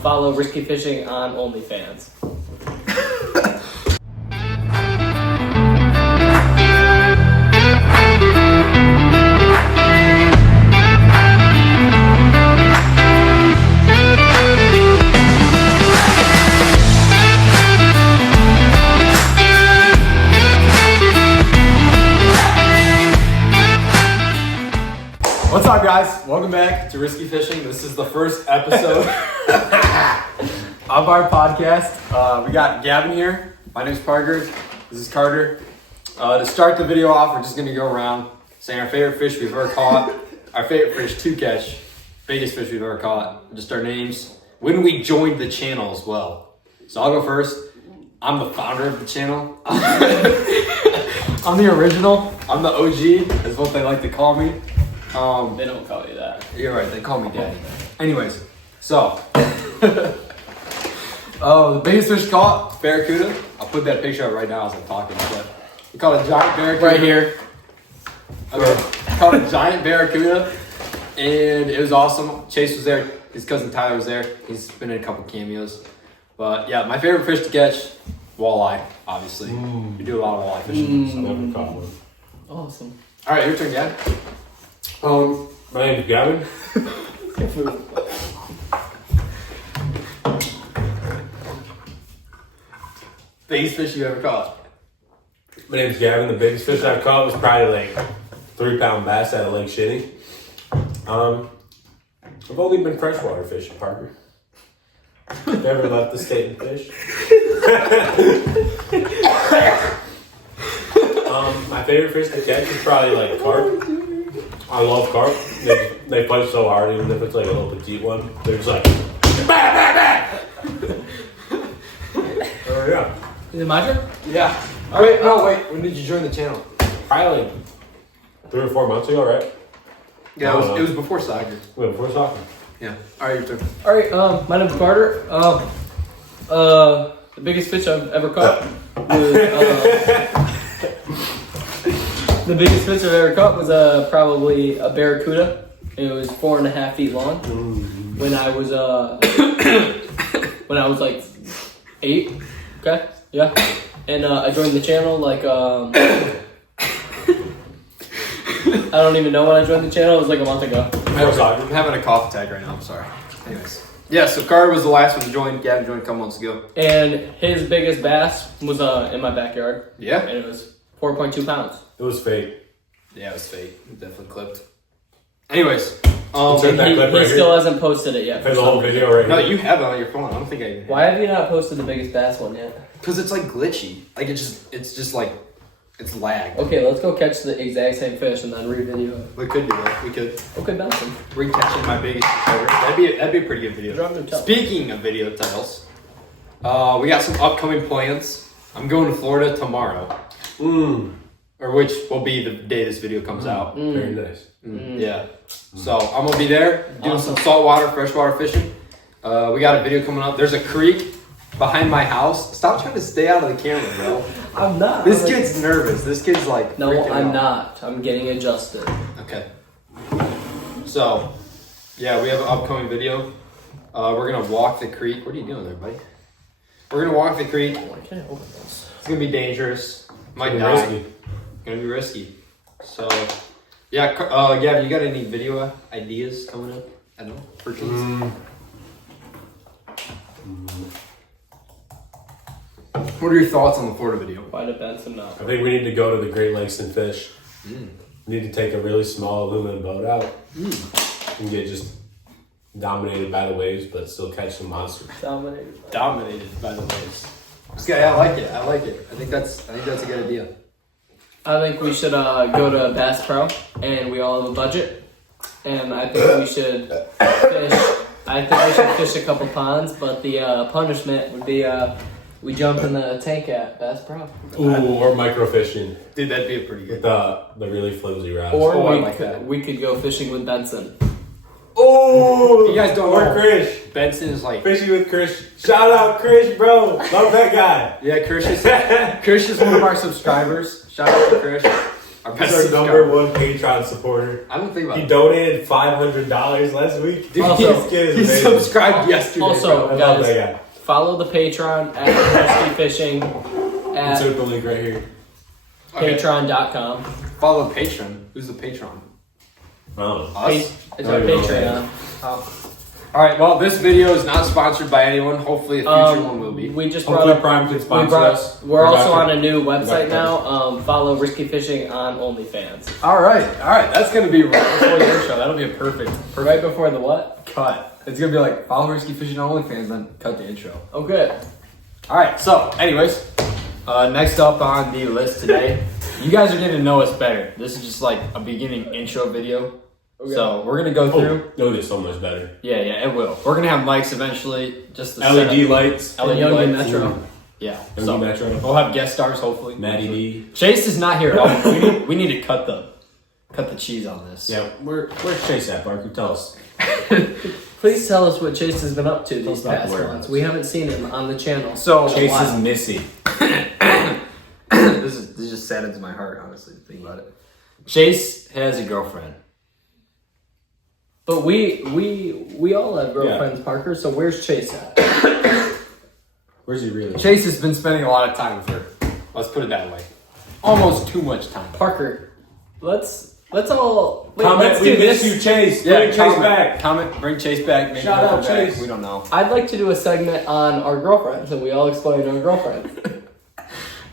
follow Risky Fishing on OnlyFans. What's up, guys? Welcome back to Risky Fishing. This is the first episode of our podcast. We got Gavin here. My name's Parker. This is Carter. To start the video off, we're just going to go around saying our favorite fish we've ever caught, our favorite fish to catch, biggest fish we've ever caught, just our names, when we joined the channel as well. So I'll go first. I'm the founder of the channel. I'm the original. I'm the OG, is what they like to call me. They don't call you that. You're right, they call me daddy. Anyways, so the biggest fish caught, barracuda. I'll put that picture up right now as I'm talking, but we caught a giant barracuda. Right here. Okay. Caught a giant barracuda and it was awesome. Chase was there, his cousin Tyler was there. He's been in a couple cameos. But yeah, my favorite fish to catch, walleye, obviously. We do a lot of walleye fishing. I never caught one. Awesome. Alright, your turn, Gavin. My name is Gavin. Biggest fish you ever caught? My name is Gavin. The biggest fish I've caught was probably like 3-pound bass out of Lake Shinny. I've only been freshwater fishing, Parker. Never left the state and fish. My favorite fish to catch is probably like carp. I love carp. They fight so hard, even if it's like a little petite one. They're just like, bah, bah, bah. Oh yeah. Is it my turn? Yeah. Alright, no, wait. When did you join the channel? Probably like 3 or 4 months ago, right? Yeah, it was before soccer. Wait, before soccer. Yeah. Alright, your turn. Alright, my name's Carter. The biggest fish I've ever caught was, the biggest fish I've ever caught was probably a barracuda. It was 4.5 feet long. When I was like 8. Okay, yeah. And I joined the channel like I don't even know when I joined the channel. It was like a month ago. I'm having a cough attack right now. I'm sorry. Anyways. Yeah, so Carter was the last one to join. Gavin joined a couple months ago. And his biggest bass was in my backyard. Yeah. And it was 4.2 pounds. It was fake. Yeah, it was fake. It definitely clipped. Anyways. Insert that clip right He still here. hasn't posted it yet. Play the whole video right No, here. you have it on your phone. I don't think I even Why have you not posted the biggest bass one yet? Because it's like glitchy. Like it's just like, it's lag. Okay, let's go catch the exact same fish and then re-video it. We could do that. We could. Okay, Benson. Re-catching my biggest fish ever. That'd be a pretty good video. Drop the title. Speaking of video titles, we got some upcoming plans. I'm going to Florida tomorrow. Or which will be the day this video comes out. Very nice. Yeah. So I'm gonna be there doing Awesome. some saltwater, freshwater fishing. We got a video coming up. There's a creek behind my house. Stop trying to stay out of the camera, bro. I'm not. This kid's nervous. This kid's like No, freaking I'm out. not. I'm getting adjusted. Okay. So, yeah, we have an upcoming video. We're gonna walk the creek. What are you doing there, buddy? We're gonna walk the creek. Why can't I open this? It's gonna be dangerous. Might It's die. risky. Gonna be risky. So, yeah, Gavin, you got any video ideas coming up? I don't know. For kids? What are your thoughts on the Florida video? Why did Benson not? I think we need to go to the Great Lakes and fish. We need to take a really small aluminum boat out and get just dominated by the waves, but still catch some monsters. Dominated. Dominated by the waves. Yeah, I like it. I like it. I think that's a good idea. I think we should go to Bass Pro, and we all have a budget. And I think we should fish. I think we should fish a couple ponds, but the punishment would be we jump in the tank at Bass Pro. Ooh, or microfishing. Dude, that'd be a pretty good. The really flimsy rods. Or Oh, I like that. we could go fishing with Benson. Oh, You guys don't or know. Chris. Benson is like, Fishing with Chris. Shout out Chris, bro. Love that guy. yeah, Chris is one of our subscribers. Shout out to Chris. Our He's best our number subscriber. one Patreon supporter. I don't think about He it. donated $500 last week. Dude, Also, this kid is he amazing. subscribed yesterday. Also, I love guys, that guy. follow the Patreon at Risky Fishing at Insert the link right here. Okay. patreon.com. Follow the patron. Who's the patron? I don't know. Us? It's I our don't even know Patreon. All right. Well, this video is not sponsored by anyone. Hopefully, a future one will be. We just brought Hopefully up. Prime can sponsor We brought, us. we're Or also Dr. on a new Dr. website now. Follow Risky Fishing on OnlyFans. All right. That's gonna be right before the intro. That'll be a perfect Right before the what? cut. It's gonna be like follow Risky Fishing on OnlyFans, then cut the intro. Oh, good. All right. So, anyways, next up on the list today, you guys are getting to know us better. This is just like a beginning intro video. Okay. So we're gonna go through. Oh, it'll get so much better. Yeah, it will. We're gonna have mics eventually. Just the LED setup. lights. LED Young lights. Metro. Yeah. Young So Metro. we'll have guest stars hopefully. Maddie D. Chase is not here. Oh, we need to cut the cheese on this. Yeah, where's Chase at, Parker? Tell us. Please tell us what Chase has been up to Tell these us about past the months. We haven't seen him on the channel. So Chase wow. is missing. this just sat into my heart, honestly, to think about it. Chase has a girlfriend. But we all have girlfriends, Parker. So where's Chase at? Where's he really? Chase has been spending a lot of time with her. Let's put it that way. Almost too much time. Parker, let's all wait, Comment, let's we do miss this. you, Chase. Yeah, Bring Chase comment, back. Comment, bring Chase back. Maybe Shout he'll out come back. Chase. We don't know. I'd like to do a segment on our girlfriends, and we all explain our girlfriends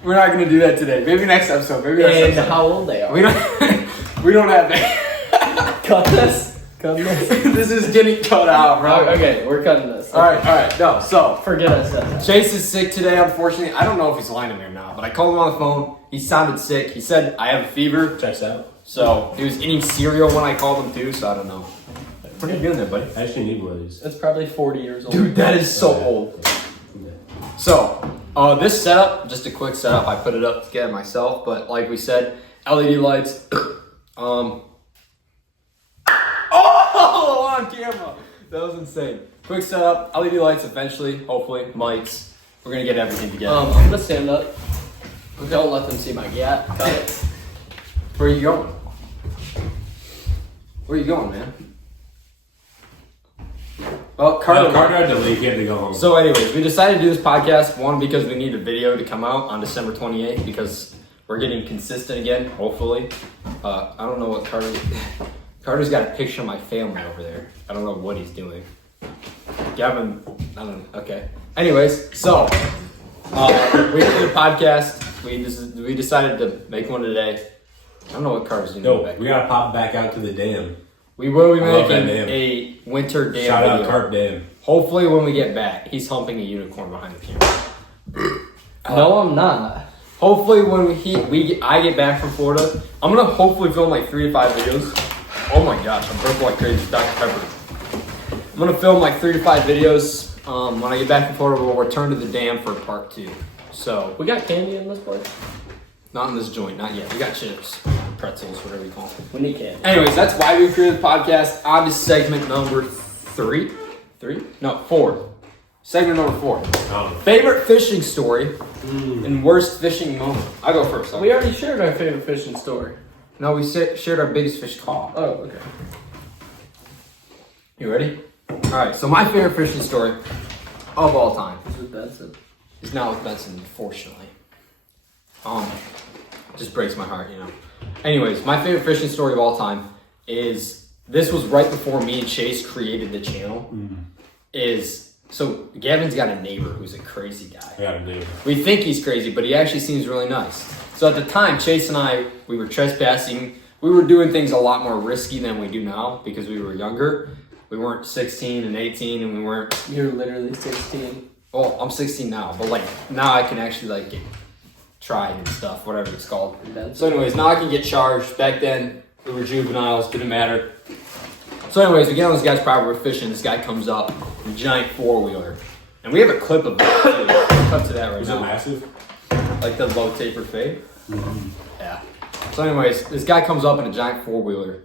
We're not gonna do that today. Maybe next episode. Maybe next and episode. how old they are. We don't. We don't have that. Cut this. Cut this. This is getting cut out, bro. Okay, we're cutting this. All right. No. So Forget I said that. Chase is sick today. Unfortunately, I don't know if he's lying to me or not. But I called him on the phone. He sounded sick. He said I have a fever. Checks out. So he was eating cereal when I called him too. So I don't know. What are you doing there, buddy? I actually need one of these. It's probably 40 years old. Dude, that is so old. So, this setup, just a quick setup, I put it up together myself, but like we said, LED lights, oh, on camera, that was insane. Quick setup, LED lights eventually, hopefully, mics, we're gonna get everything together. I'm gonna stand up. Don't let them see my gat. Cut it. Where are you going? Where are you going, man? Well, Carter had to leave. He had to go home. So anyways, we decided to do this podcast, one, because we need a video to come out on December 28th, because we're getting consistent again, hopefully. I don't know what Carter's got a picture of my family over there. I don't know what he's doing. Gavin, I don't know, okay. Anyways, so, we did a podcast. We decided to make one today. I don't know what Carter's doing. No, back we there. gotta pop back out to the dam. We will be I love that making dam. a winter dam Shout out video. Carp Dam. Hopefully when we get back, he's humping a unicorn behind the camera. No, I'm not. Hopefully when I get back from Florida, I'm gonna hopefully film like 3 to 5 videos. Oh my gosh, I'm burping like crazy, Dr. Pepper. I'm gonna film like 3 to 5 videos. When I get back from Florida, we'll return to the dam for part 2. So We got candy in this place. not in this joint, not yet. We got chips, pretzels, whatever you call them. We need candy. Anyways, that's why we created the podcast. On to segment number 3. 3? No, 4. Segment number 4. Favorite fishing story and worst fishing moment. I'll go first. We already shared our favorite fishing story. No, we shared our biggest fish caught. Oh, okay. You ready? Alright, so my favorite fishing story of all time Is it Benson? is not with Benson, unfortunately. Just breaks my heart, you know. Anyways, my favorite fishing story of all time is, this was right before me and Chase created the channel, so Gavin's got a neighbor who's a crazy guy. I got a neighbor. We think he's crazy, but he actually seems really nice. So at the time, Chase and I, we were trespassing. We were doing things a lot more risky than we do now because we were younger. We weren't 16 and 18, and we weren't. You're literally 16. Well, I'm 16 now, but like now I can actually like get tried and stuff, whatever it's called. So anyways, now I can get charged. Back then, we were juveniles, didn't matter. So anyways, we get on this guy's property, we're fishing. This guy comes up, a giant 4-wheeler, and we have a clip of it. Cut to that right Was now. it massive? Like the low taper fade. Yeah. So anyways, this guy comes up in a giant 4-wheeler,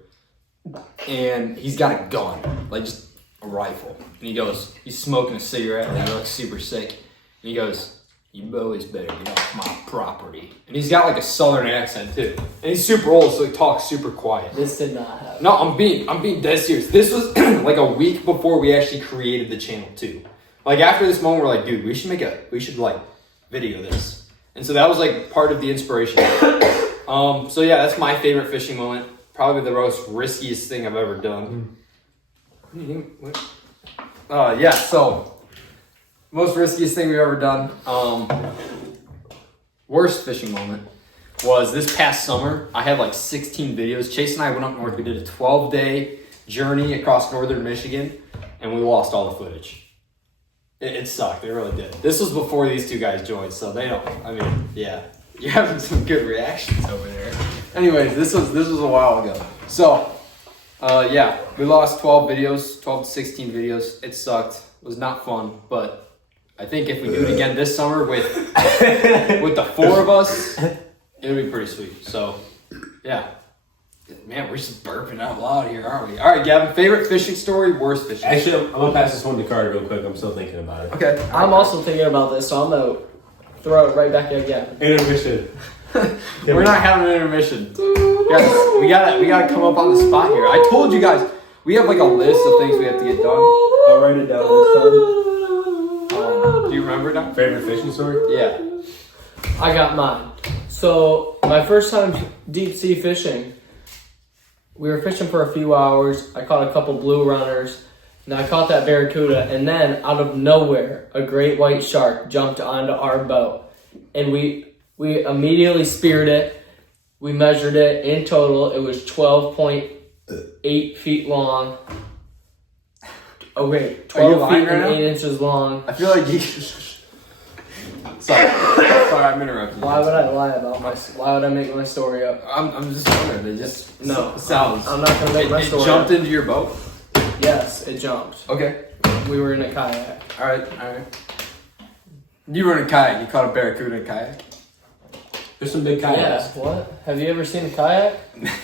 and he's got a gun, like just a rifle. And he goes, he's smoking a cigarette, and he looks super sick. And he goes, You boys better get off my property. And he's got like a southern accent too. And he's super old, so he talks super quiet. This did not happen. No, I'm being dead serious. This was like a week before we actually created the channel too. Like after this moment, we're like, dude, we should like video this. And so that was like part of the inspiration. So yeah, that's my favorite fishing moment. Probably the most riskiest thing I've ever done. Yeah, so most riskiest thing we've ever done. Worst fishing moment was this past summer. I had like 16 videos. Chase and I went up north. We did a 12-day journey across northern Michigan, and we lost all the footage. It sucked. It really did. This was before these two guys joined, so they don't. I mean, yeah, you're having some good reactions over there. Anyways, this was a while ago. So, yeah, we lost 12 to 16 videos. It sucked. It was not fun, but I think if we do it again this summer with the four of us, it'll be pretty sweet. So, yeah. Man, we're just burping out loud here, aren't we? All right, Gavin, favorite fishing story, worst fishing story? Actually, I'm gonna pass this one to Carter real quick. I'm still thinking about it. Okay. I'm also thinking about this, so I'm gonna throw it right back at Gavin. Intermission. We're not having an intermission. Guys, we gotta come up on the spot here. I told you guys, we have like a list of things we have to get done. I'll write it down this time. Do you remember that? Favorite fishing story? Yeah. I got mine. So my first time deep sea fishing, we were fishing for a few hours. I caught a couple blue runners. And I caught that barracuda, and then out of nowhere, a great white shark jumped onto our boat, and we immediately speared it. We measured it in total. It was 12.8 feet long. Oh wait, 12 feet and 8 inches long. I feel like you. Sorry, I'm interrupting. Why would I lie about why would I make my story up? I'm just wondering. It just No. sounds. I'm not gonna make my story It jumped up. into your boat. Yes, it jumped. Okay. We were in a kayak. All right. You were in a kayak. You caught a barracuda in a kayak. There's some big kayaks. Yeah, what? Have you ever seen a kayak?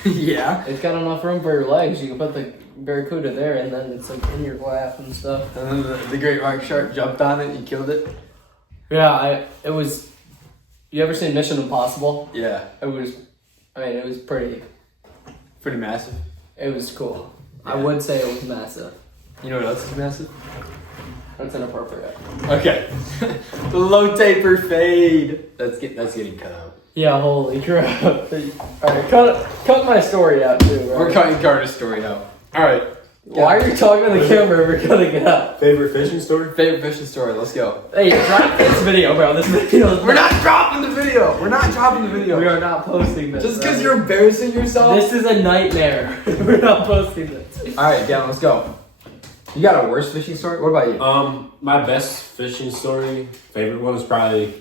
Yeah. It's got enough room for your legs. You can put the barracuda there, and then it's like in your lap and stuff. And then the great white shark jumped on it. You killed it. Yeah, it was. You ever seen Mission Impossible? Yeah. It was pretty. Pretty massive. It was cool. Yeah. I would say it was massive. You know what else is massive? That's inappropriate. Okay. The low taper fade. That's getting cut out. Yeah, holy crap. Alright, cut my story out too, right? We're cutting Carter's story out. All right. Why are you talking to the camera if we're cutting it out? Favorite fishing story? Favorite fishing story. Let's go. Hey, drop this video, bro. This video is We're not dropping the video. We're not dropping the video. We are not posting this. Just because right? you're embarrassing yourself. This is a nightmare. We're not posting this. All right, Gavin, let's go. You got a worst fishing story? What about you? My best fishing story, favorite one is probably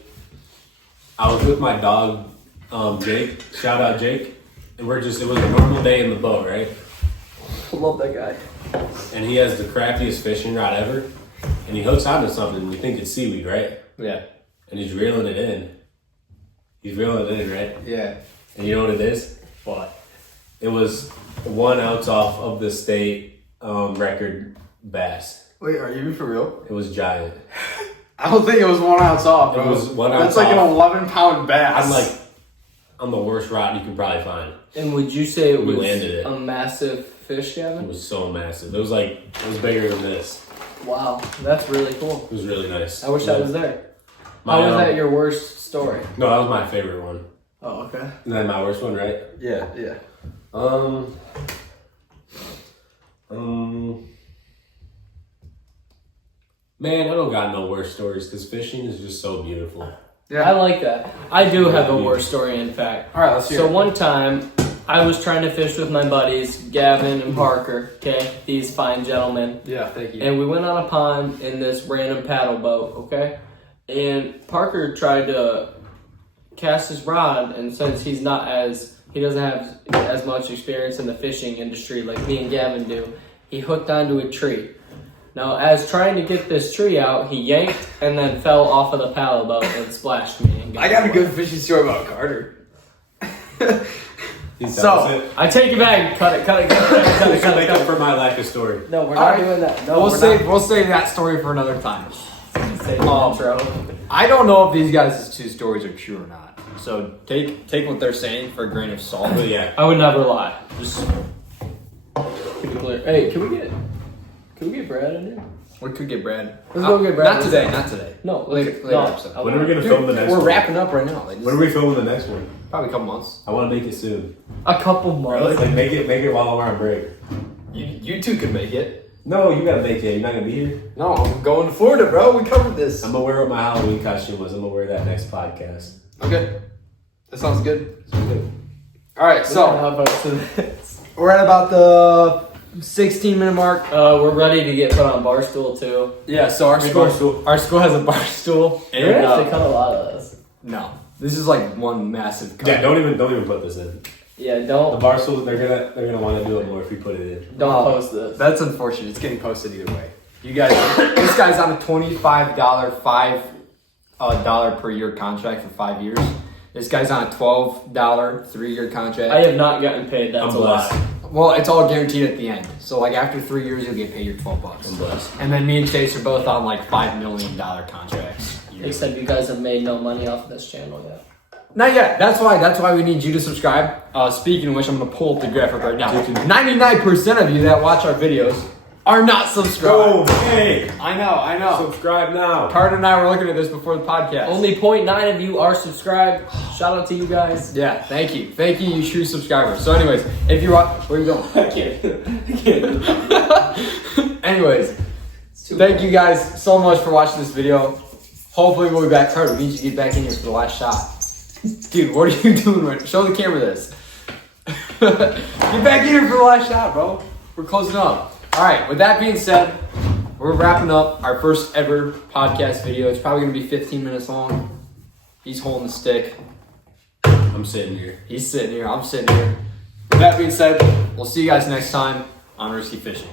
I was with my dog, Jake. Shout out Jake. And it was a normal day in the boat, right? Love that guy. And he has the crappiest fishing rod ever. And he hooks onto something. We think it's seaweed, right? Yeah. And he's reeling it in. Right? Yeah. And you know what it is? What? It was 1 ounce off of the state record bass. Wait, are you for real? It was giant. I don't think it was 1 ounce off, bro. It was 1 ounce That's like off. an 11-pound bass. I'm the worst rod you can probably find. And would you say it We was landed it. a massive fish, It Gavin? was so massive. It was bigger than this. Wow, that's really cool. It was really nice. I wish I was there. My, How was that your worst story? No, that was my favorite one. Oh, okay. And then my worst one, right? yeah. Man, I don't got no worse stories because fishing is just so beautiful. I like that. I do have a worst story, in fact. All right, let's hear So it. one time, I was trying to fish with my buddies, Gavin and Parker, okay? These fine gentlemen. Yeah, thank you. And we went on a pond in this random paddle boat, okay? And Parker tried to cast his rod, and since he doesn't have as much experience in the fishing industry like me and Gavin do, he hooked onto a tree. Now, as trying to get this tree out, he yanked and then fell off of the paddle boat and splashed me. And I got a good fishing story about Carter. So I take it back. Cut it. make up for my lack of story. No, we're All not right. doing that. No, We'll save that story for another time. Say the intro. I don't know if these guys' two stories are true or not. So take what they're saying for a grain of salt. But yeah. I would never lie. Just keep it clear. Hey, can we get Brad in here? We could get Brad. Let's go get Brad. Not today. Not today. No, Later no. episode. When are we gonna film the next We're one? wrapping up right now. Like, When are we filming the next one? probably a couple months. I want to make it soon. A couple months. Like make it while I'm on break. You two could make it. No, you gotta make it. You're not gonna be here. No, I'm going to Florida, bro. We covered this. I'm gonna wear what my Halloween costume was. I'm gonna wear that next podcast. Okay. That sounds good. So good. All right, so How about this? we're at about the 16-minute mark. We're ready to get put on Barstool too. Yeah, so our Big school, Barstool. our school has a bar stool. We're And, gonna have to cut a lot of this. no, this is like one massive cut. Yeah, don't even put this in. Yeah, The don't Barstools, they're gonna want to do it more if we put it in. don't Oh, post this. That's unfortunate. It's getting posted either way. You guys, this guy's on a $25 dollar per year contract for 5 years. This guy's on a $12 3-year contract. I have not gotten paid. That's I'm a lie. blessed. Well, it's all guaranteed at the end. So like after 3 years, you'll get paid your $12. I'm blessed. And then me and Chase are both on like $5 million contracts. Except you guys have made no money off of this channel yet. Not yet. That's why we need you to subscribe. Speaking of which, I'm gonna pull up the graphic right now. 99% of you that watch our videos are not subscribed. Oh, hey! I know. Subscribe now. Carter and I were looking at this before the podcast. Only 0.9 of you are subscribed. Shout out to you guys. Yeah, thank you, you true subscribers. So, anyways, if you are, where you going? I can't. Anyways, thank you guys so much for watching this video. Hopefully, we'll be back. Carter, we need you to get back in here for the last shot. Dude, what are you doing right now? Show the camera this. Get back in here for the last shot, bro. We're closing up. All right, with that being said, we're wrapping up our first ever podcast video. It's probably going to be 15 minutes long. He's holding the stick. I'm sitting here. He's sitting here. I'm sitting here. With that being said, we'll see you guys next time on Risky Fishing.